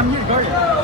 I'm your guardian.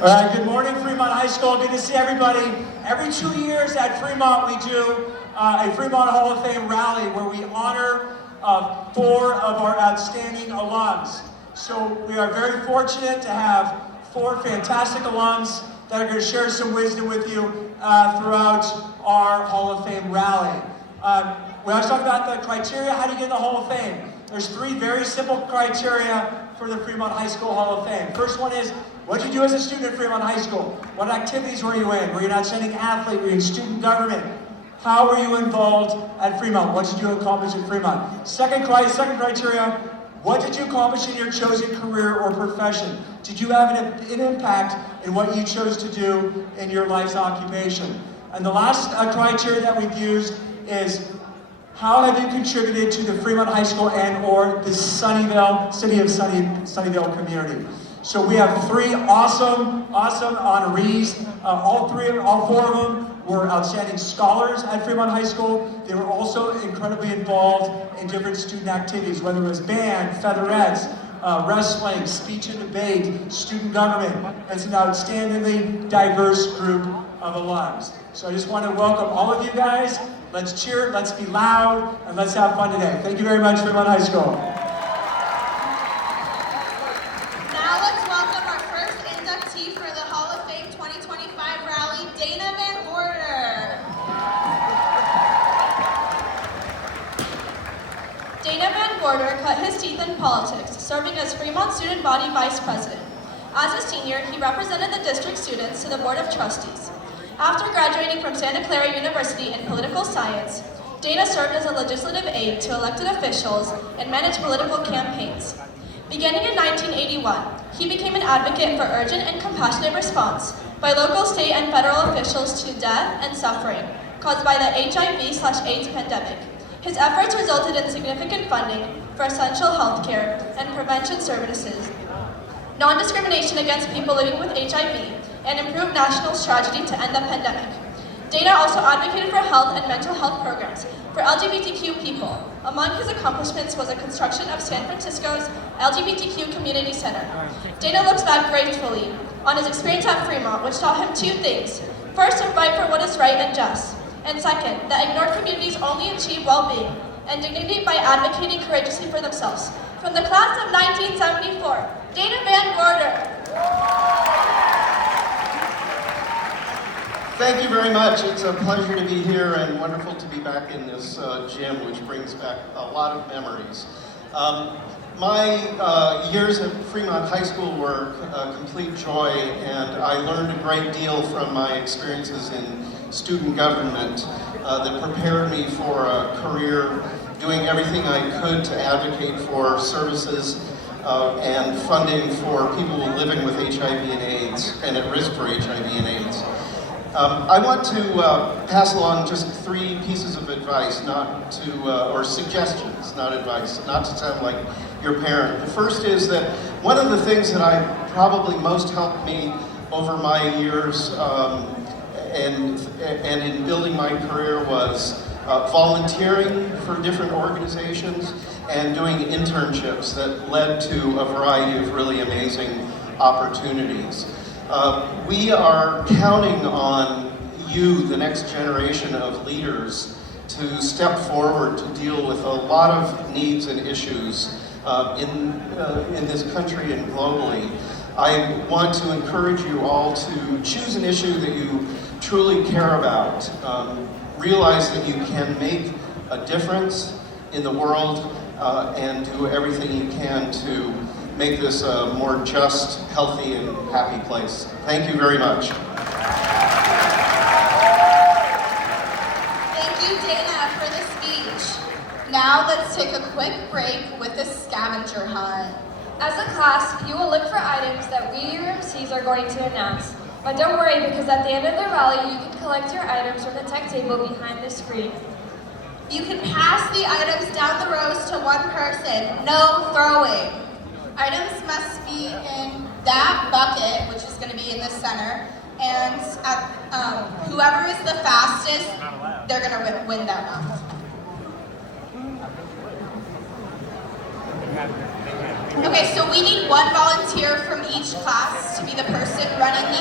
All right, good morning, Fremont High School. Good to see everybody. Every 2 years at Fremont, we do a Fremont Hall of Fame rally where we honor 4 of our outstanding alums. So we are very fortunate to have 4 fantastic alums that are going to share some wisdom with you throughout our Hall of Fame rally. We always talk about the criteria. How do you get in the Hall of Fame? There's 3 very simple criteria for the Fremont High School Hall of Fame. First one is, what did you do as a student at Fremont High School? What activities were you in? Were you an outstanding athlete? Were you in student government? How were you involved at Fremont? What did you accomplish at Fremont? Second criteria, what did you accomplish in your chosen career or profession? Did you have an impact in what you chose to do in your life's occupation? And the last criteria that we've used is, how have you contributed to the Fremont High School and or the Sunnyvale, city of Sunnyvale community? So we have 3 awesome honorees. All 4 of them were outstanding scholars at Fremont High School. They were also incredibly involved in different student activities, whether it was band, featherettes, wrestling, speech and debate, student government. It's an outstandingly diverse group of alums. So I just want to welcome all of you guys. Let's cheer, let's be loud, and let's have fun today. Thank you very much, Fremont High School. Now let's welcome our first inductee for the Hall of Fame 2025 rally, Dana Van Gorder. Dana Van Gorder cut his teeth in politics, serving as Fremont Student Body Vice President. As a senior, he represented the district students to the Board of Trustees. After graduating from Santa Clara University in political science, Dana served as a legislative aide to elected officials and managed political campaigns. Beginning in 1981, he became an advocate for urgent and compassionate response by local, state, and federal officials to death and suffering caused by the HIV/AIDS pandemic. His efforts resulted in significant funding for essential health care and prevention services, non-discrimination against people living with HIV, and improved national strategy to end the pandemic. Dana also advocated for health and mental health programs for LGBTQ people. Among his accomplishments was the construction of San Francisco's LGBTQ Community Center. Dana looks back gratefully on his experience at Fremont, which taught him 2 things. First, to fight for what is right and just. And second, that ignored communities only achieve well-being and dignity by advocating courageously for themselves. From the class of 1974, Dana Van Gorder. Thank you very much. It's a pleasure to be here and wonderful to be back in this gym, which brings back a lot of memories. My years at Fremont High School were a complete joy, and I learned a great deal from my experiences in student government that prepared me for a career doing everything I could to advocate for services and funding for people living with HIV and AIDS and at risk for HIV and AIDS. I want to pass along just 3 pieces of advice, or suggestions, not advice, not to sound like your parent. The first is that one of the things that probably most helped me over my years and in building my career was volunteering for different organizations and doing internships that led to a variety of really amazing opportunities. We are counting on you, the next generation of leaders, to step forward to deal with a lot of needs and issues in this country and globally. I want to encourage you all to choose an issue that you truly care about. Realize that you can make a difference in the world and do everything you can to make this a more just, healthy, and happy place. Thank you very much. Thank you, Dana, for the speech. Now let's take a quick break with the scavenger hunt. As a class, you will look for items that we, your MCs, are going to announce. But don't worry, because at the end of the rally, you can collect your items from the tech table behind the screen. You can pass the items down the rows to one person, no throwing. Items must be in that bucket, which is going to be in the center, and whoever is the fastest, they're going to win that round. Okay, so we need one volunteer from each class to be the person running the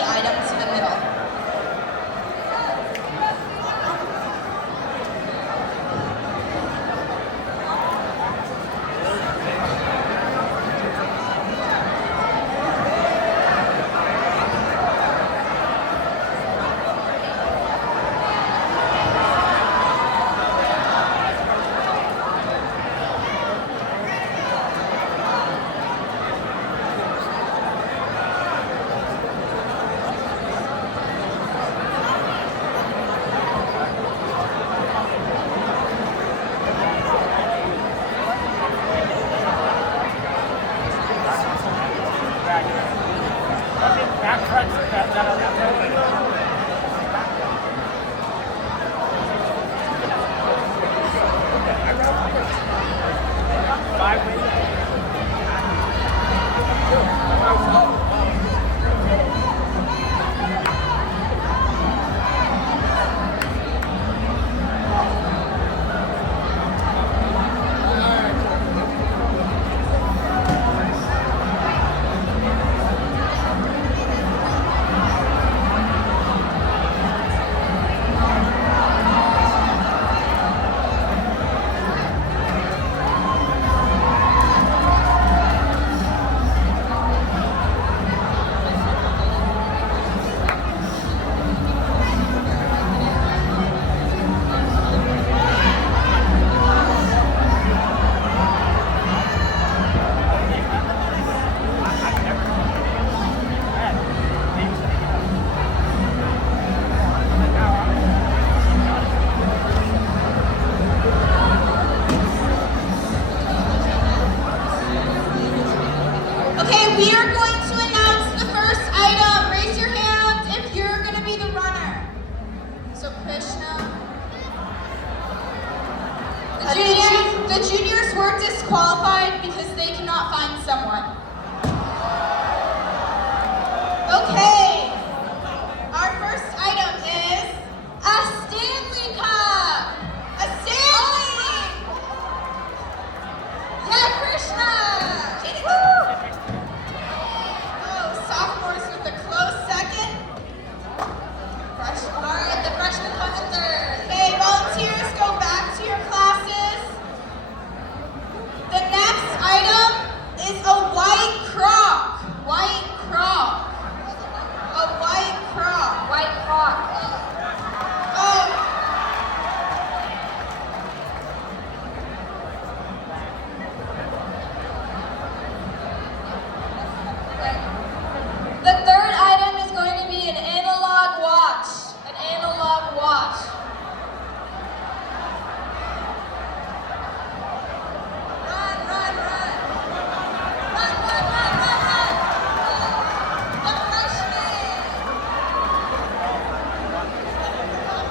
Okay, we are going to announce the first item. Raise your hand if you're going to be the runner. So Krishna. The juniors were disqualified because they cannot find someone. Okay, our first item is a Stanley Cup. A Stanley. Yeah, Krishna. Sophomores with a close second. All right, the freshmen come in third. Okay, volunteers, go back to your classes. The next item is a white crock. White crock. A white crock. White crock. Oh. The third item is going to be an analog watch. An analog watch. Run, run, run. Run, run, run, run, run. The freshmen.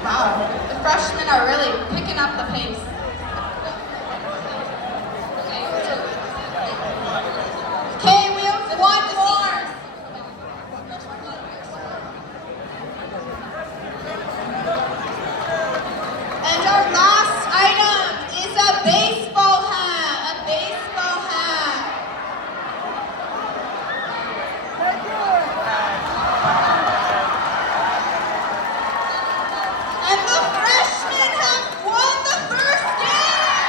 Wow, the freshmen are really picking up the pace. Okay, we have one more. And our last item is a baseball hat. A baseball hat. And the freshmen have won the first game.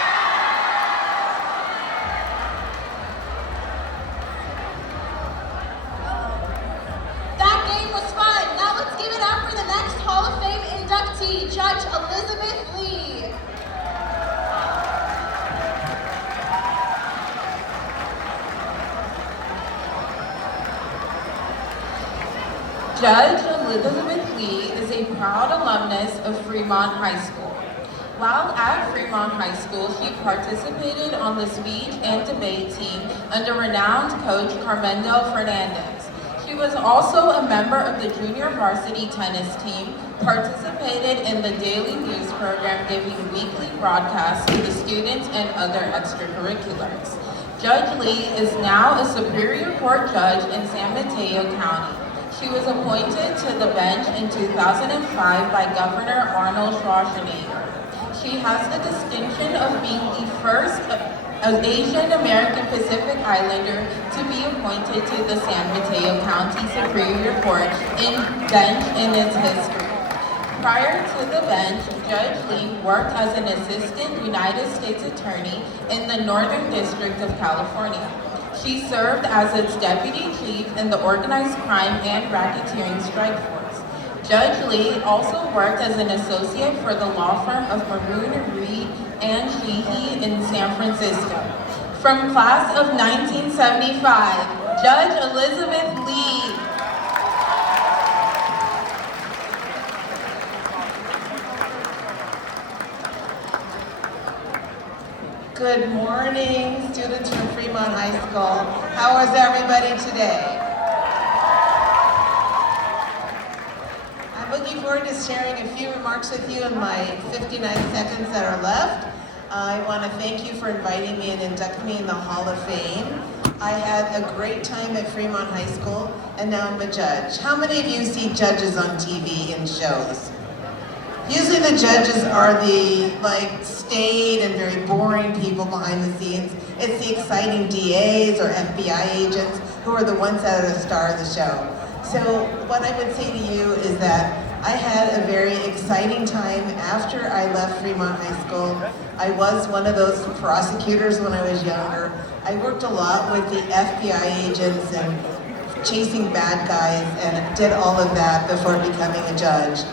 That game was fun. Now let's give it up for the next Hall of Fame inductee, Judge Elizabeth Lee. Judge Elizabeth Lee is a proud alumnus of Fremont High School. While at Fremont High School, he participated on the speech and debate team under renowned coach Carmendo Fernandez. He was also a member of the junior varsity tennis team, participated in the daily news program giving weekly broadcasts to the students and other extracurriculars. Judge Lee is now a Superior Court judge in San Mateo County. She was appointed to the bench in 2005 by Governor Arnold Schwarzenegger. She has the distinction of being the first Asian American Pacific Islander to be appointed to the San Mateo County Superior Court bench in its history. Prior to the bench, Judge Lee worked as an assistant United States attorney in the Northern District of California. She served as its deputy chief in the Organized Crime and Racketeering Strike Force. Judge Lee also worked as an associate for the law firm of Maroon, Reed and Sheehy in San Francisco. From class of 1975, Judge Elizabeth Lee. Good morning, students from Fremont High School. How is everybody today? forward to sharing a few remarks with you in my 59 seconds that are left. I want to thank you for inviting me and inducting me in the Hall of Fame. I had a great time at Fremont High School, and now I'm a judge. How many of you see judges on TV in shows? Usually the judges are the staid and very boring people behind the scenes. It's the exciting DAs or FBI agents who are the ones that are the star of the show. So what I would say to you is that I had a very exciting time after I left Fremont High School. I was one of those prosecutors when I was younger. I worked a lot with the FBI agents and chasing bad guys and did all of that before becoming a judge.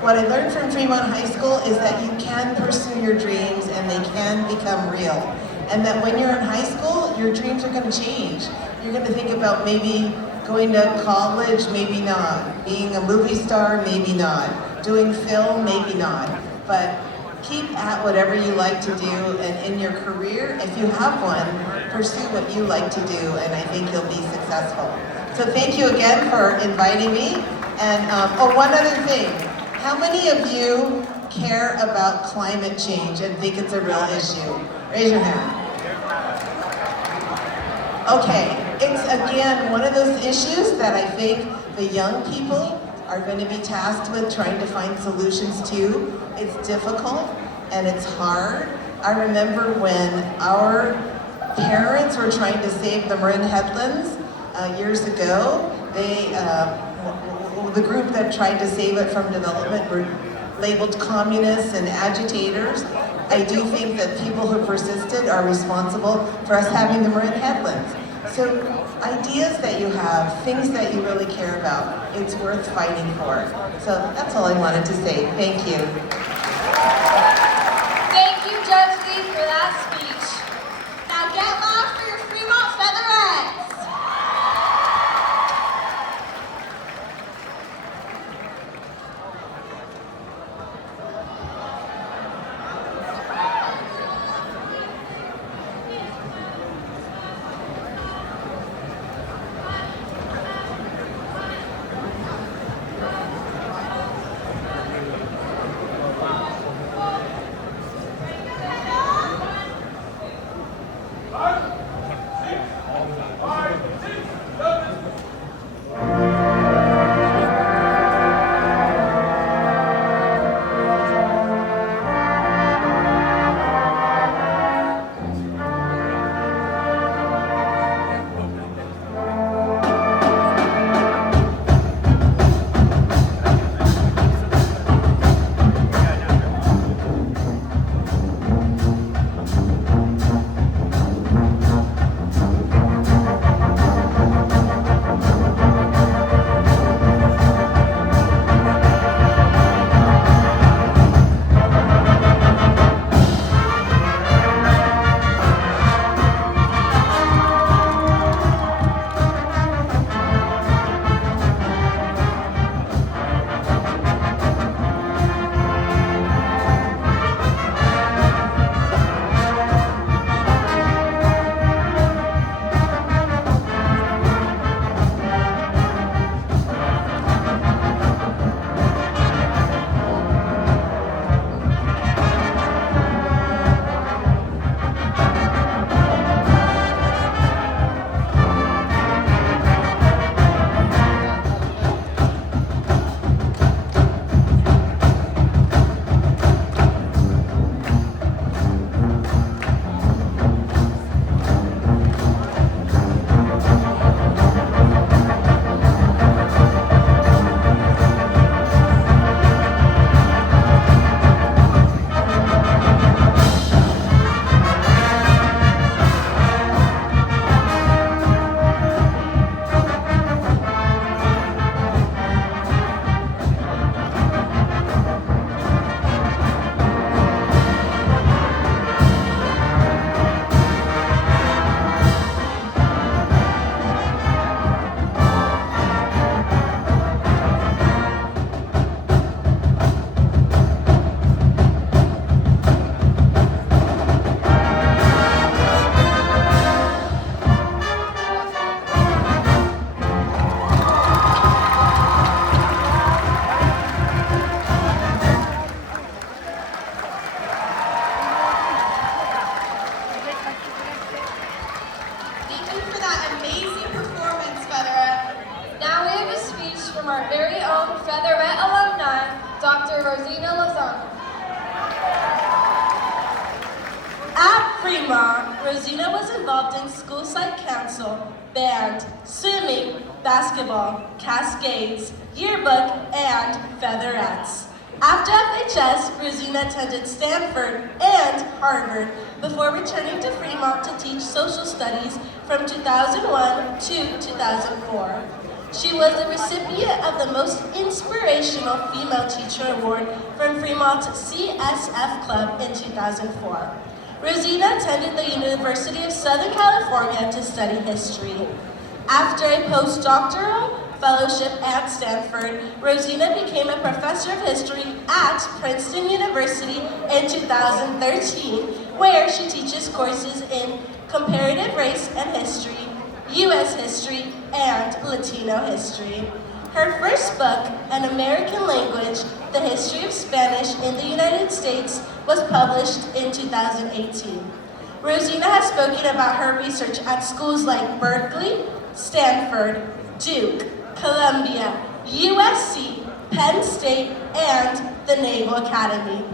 What I learned from Fremont High School is that you can pursue your dreams and they can become real. And that when you're in high school, your dreams are going to change. You're going to think about maybe going to college, maybe not. Being a movie star, maybe not. Doing film, maybe not. But keep at whatever you like to do, and in your career, if you have one, pursue what you like to do, and I think you'll be successful. So thank you again for inviting me. And one other thing. How many of you care about climate change and think it's a real issue? Raise your hand. Okay, it's again one of those issues that I think the young people are going to be tasked with trying to find solutions to. It's difficult and it's hard. I remember when our parents were trying to save the Marin Headlands years ago. The group that tried to save it from development were labeled communists and agitators. I do think that people who persisted are responsible for us having the Marin Headlands. So ideas that you have, things that you really care about, it's worth fighting for. So that's all I wanted to say. Thank you. Thank you, Judge Lee, for that speech. Now get loud for your Fremont Featherettes! our very own Featherette alumni, Dr. Rosina Lozano. At Fremont, Rosina was involved in school site council, band, swimming, basketball, cascades, yearbook, and featherettes. After FHS, Rosina attended Stanford and Harvard before returning to Fremont to teach social studies from 2001 to 2004. She was the recipient of the Most Inspirational Female Teacher Award from Fremont's CSF Club in 2004. Rosina attended the University of Southern California to study history. After a postdoctoral fellowship at Stanford, Rosina became a professor of history at Princeton University in 2013, where she teaches courses in comparative race and history, U.S. history, and Latino history. Her first book, An American Language, The History of Spanish in the United States, was published in 2018. Rosina has spoken about her research at schools like Berkeley, Stanford, Duke, Columbia, USC, Penn State, and the Naval Academy.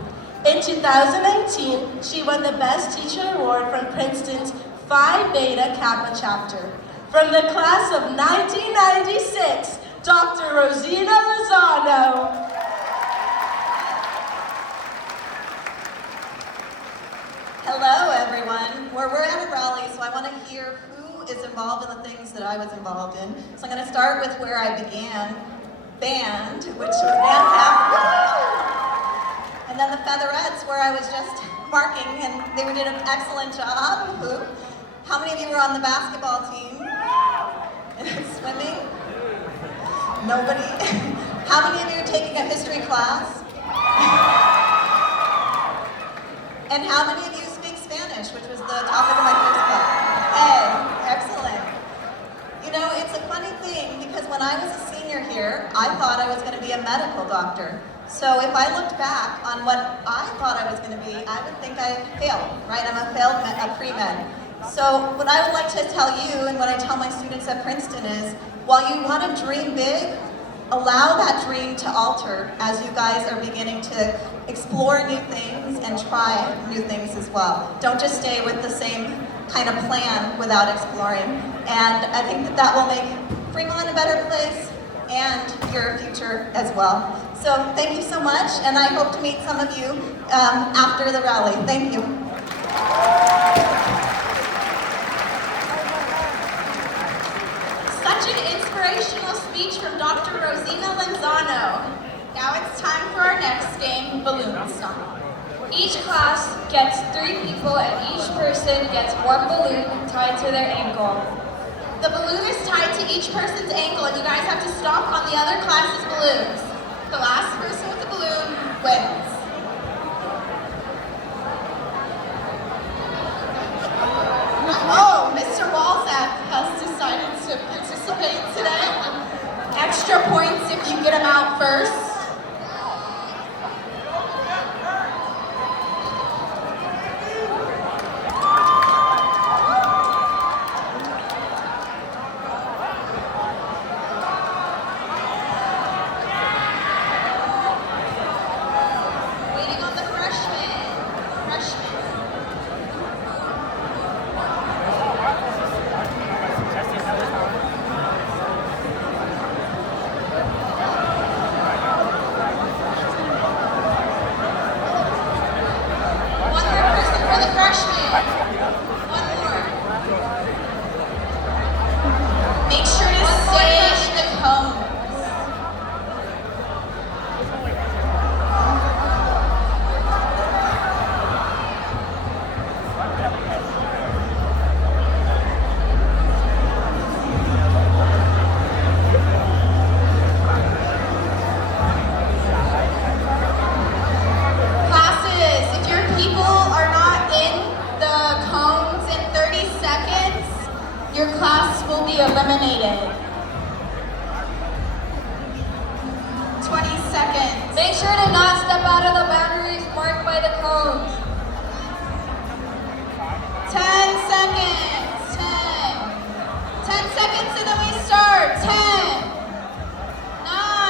In 2019, she won the Best Teacher Award from Princeton's Phi Beta Kappa chapter. From the class of 1996, Dr. Rosina Lozano. Hello, everyone. We're at a rally, so I want to hear who is involved in the things that I was involved in. So I'm going to start with where I began, band, which was band camp. And then the featherettes, where I was just marking, and they did an excellent job. How many of you were on the basketball team? Swimming? Nobody? How many of you are taking a history class? And how many of you speak Spanish, which was the topic of my first book? Hey, excellent. You know, it's a funny thing because when I was a senior here, I thought I was going to be a medical doctor. So if I looked back on what I thought I was going to be, I would think I failed, right? I'm a pre-med. So what I would like to tell you and what I tell my students at Princeton is, while you want to dream big, allow that dream to alter as you guys are beginning to explore new things and try new things as well. Don't just stay with the same kind of plan without exploring. And I think that that will make Fremont a better place and your future as well. So thank you so much, and I hope to meet some of you after the rally. Thank you. Such an inspirational speech from Dr. Rosina Lozano. Now it's time for our next game, Balloon Stomp. Each class gets 3 people and each person gets 1 balloon tied to their ankle. The balloon is tied to each person's ankle, and you guys have to stomp on the other class's balloons. The last person with the balloon wins. Oh, Mr. Walzak has decided to participate today. Extra points if you get him out first. Waiting on the freshman. One more person for the freshman. One more. Make sure to stay in the cones. Classes, if your people are not in the cones in 30 seconds, your class will be eliminated. 20 seconds. Make sure to not step out of the boundaries marked by the cones. 10 seconds. 10. 10 seconds and then we start. 10, 9,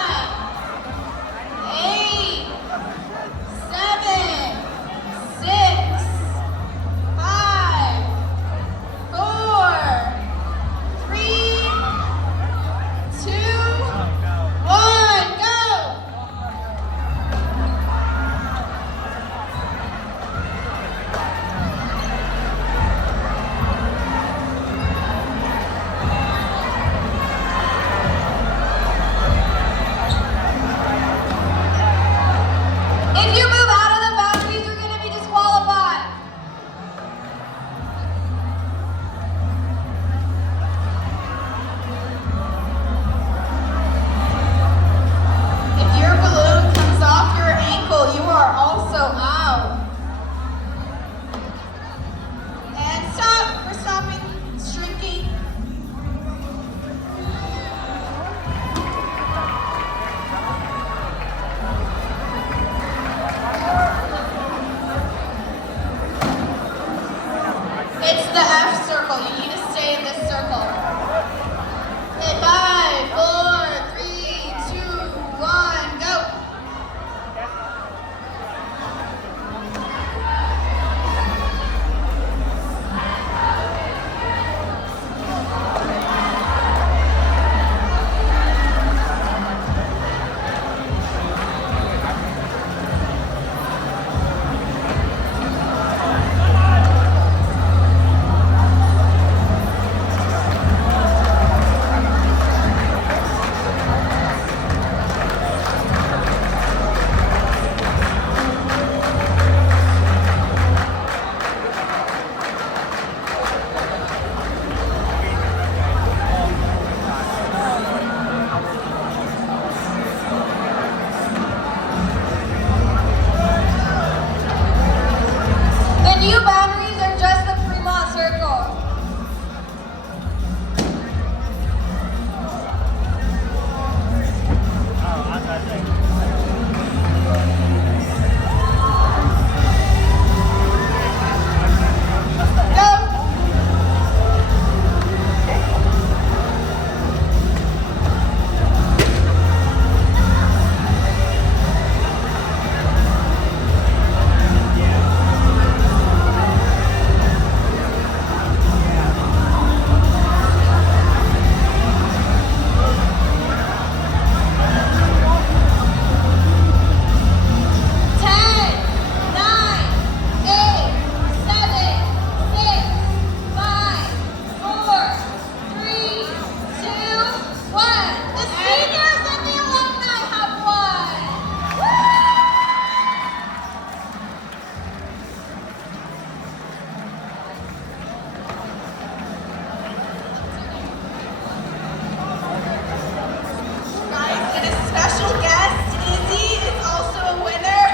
special guest, Izzy, is also a winner.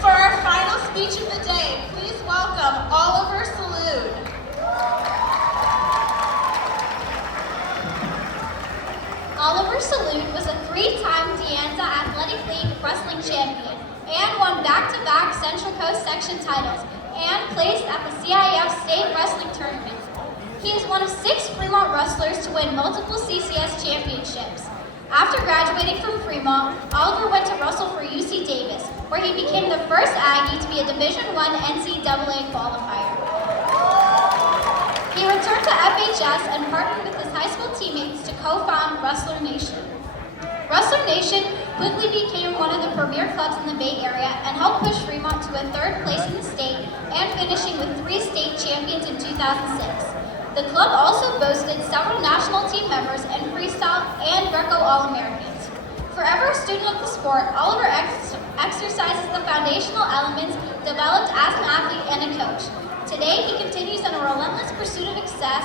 For our final speech of the day, please welcome Oliver Saloon. Oliver Saloon was a three-time De Anza Athletic League wrestling champion and won back-to-back Central Coast section titles and placed at the CIF State Wrestling Tournament. He is one of 6 Fremont wrestlers to win multiple CCS championships. After graduating from Fremont, Oliver went to wrestle for UC Davis, where he became the first Aggie to be a Division I NCAA qualifier. He returned to FHS and partnered with his high school teammates to co-found Wrestler Nation. Wrestler Nation quickly became one of the premier clubs in the Bay Area and helped push Fremont to a 3rd place in the state and finishing with 3 state champions in 2006. The club also boasted several national team members and freestyle and Greco All-Americans. Forever a student of the sport, Oliver exercises the foundational elements developed as an athlete and a coach. Today, he continues in a relentless pursuit of success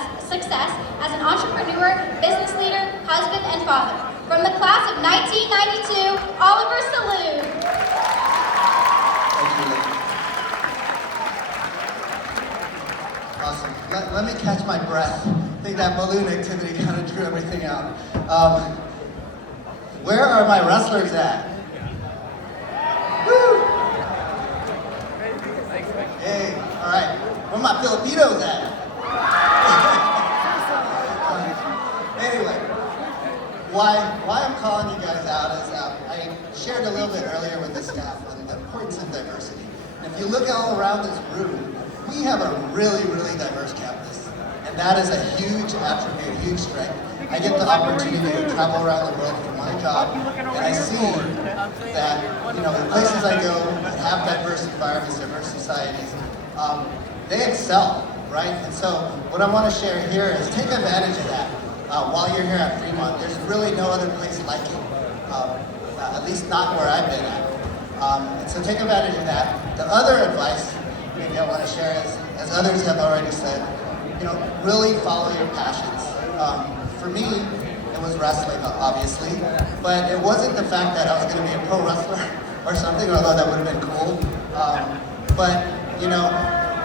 as an entrepreneur, business leader, husband, and father. From the class of 1992, Oliver Saloon. Thank you. Awesome. Let me catch my breath. I think that balloon activity kind of drew everything out. Where are my wrestlers at? Woo! Hey, all right. Where my Filipinos at? Anyway, why I'm calling you guys out is I shared a little bit earlier with the staff on the importance of diversity. And if you look all around this room, we have a really, really diverse campus. And that is a huge attribute, a huge strength. I get the opportunity to travel around the world for my job, and I see that, you know, the places I go that have diverse environments, diverse societies, they excel, right? And so what I want to share here is take advantage of that. While you're here at Fremont, there's really no other place like it, at least not where I've been at. And so take advantage of that. The other advice maybe I want to share is, as others have already said, you know, really follow your passions. For me, it was wrestling, obviously, but it wasn't the fact that I was going to be a pro wrestler or something, although that would have been cool. But, you know,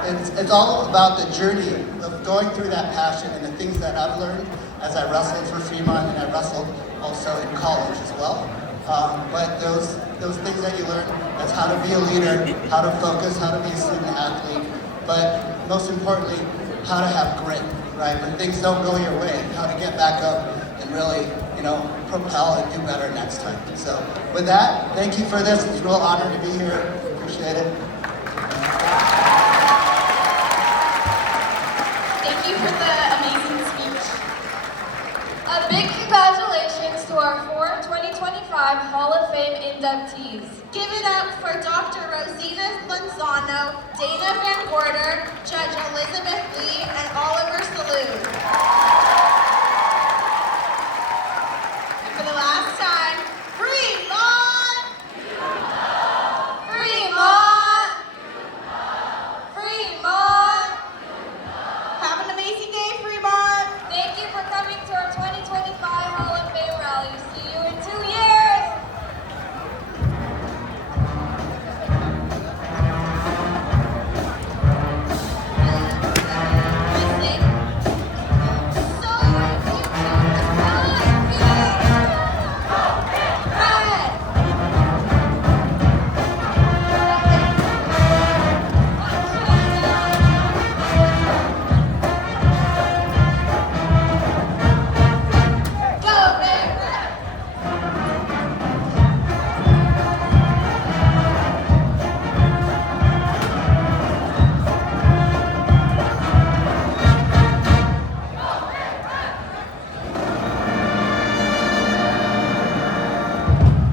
it's all about the journey of going through that passion and the things that I've learned as I wrestled for Fremont, and I wrestled also in college as well. But those things that you learn, that's how to be a leader, how to focus, how to be a student athlete, but most importantly, how to have grit, right? When things don't go your way, how to get back up and really, you know, propel and do better next time. So with that, thank you for this. It's a real honor to be here. Appreciate it. Thank you for the amazing speech. A big congratulations to our 4 2025 Hall of Fame inductees. Give it up for Dr. Rosina Lanzano, Dana Van Gorder, Judge Elizabeth Lee, and Oliver Saloon.